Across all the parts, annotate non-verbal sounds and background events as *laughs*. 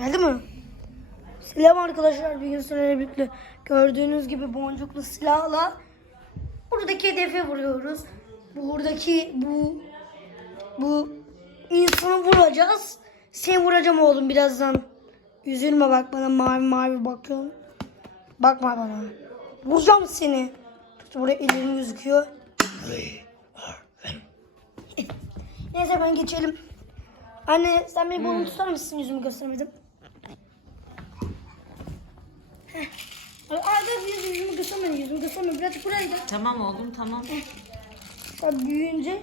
Geldi mi? Selam arkadaşlar. Bir gün sizlerle birlikte gördüğünüz gibi boncuklu silahla buradaki hedefe vuruyoruz. Buradaki bu bu insanı vuracağız. Seni vuracağım oğlum birazdan. Üzülme bak bana mavi mavi bakıyorsun. Bakma bana. Vuracağım seni. Buraya ellerim gözüküyor. Neyse ben geçelim. Anne sen beni bunu tutar mısın yüzümü göstermedim. Dur yüzümü, yüzümü göstermedim yüzümü göstermedim. Birazcık buraya gel. Tamam oğlum tamam. Sen büyüyünce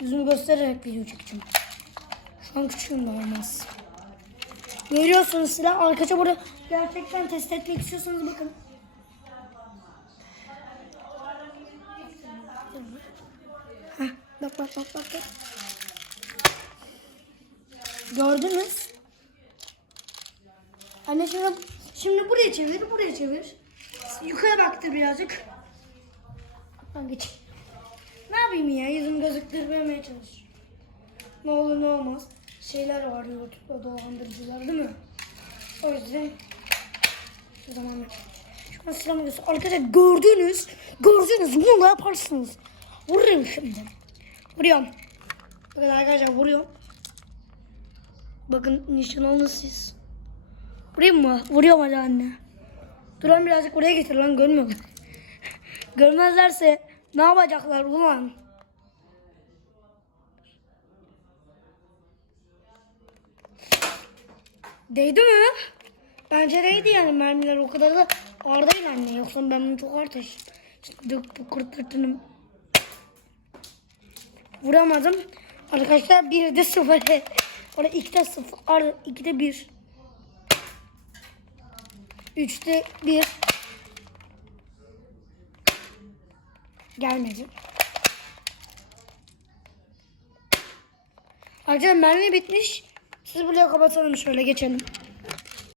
yüzümü göstererek video çekeceğim. Şu an küçüğüm de olmaz. Görüyorsunuz silah arkaca burada gerçekten test etmek istiyorsanız bakın. Heh, bak bak bak bak. bak. Gördünüz. Anne şimdi, şimdi buraya çevir, buraya çevir. Yukarı baktır birazcık. Ben geç. Ne yapayım ya yüzümü gözüktürmemeye çalış. Ne olur ne olmaz. Şeyler var YouTube'da dolandırıcılar değil mi? O yüzden şu zaman şu an silahımı göster. Arkadaşlar gördünüz. Gördünüz bunu da yaparsınız. Vuruyorum şimdi. Vuruyorum. Bakın arkadaşlar vuruyorum. Bakın nişan alın siz. Vurayım mı? Vuruyorum hadi anne. Duran birazcık buraya getir lan görmüyorlar. *laughs* Görmezlerse ne yapacaklar ulan? Değdi mi? Bence değdi yani mermiler o kadar da ağır değil anne. Yoksa ben bunu çok ağır taşıyorum. İşte dök bu kurtartınım. Vuramadım. Arkadaşlar bir de sıfır. *laughs* Orada iki de sıfır. Ar- iki de bir. Üçte bir. Gelmedi. Arkadaşlar mermi bitmiş. Siz buraya kapatalım şöyle geçelim.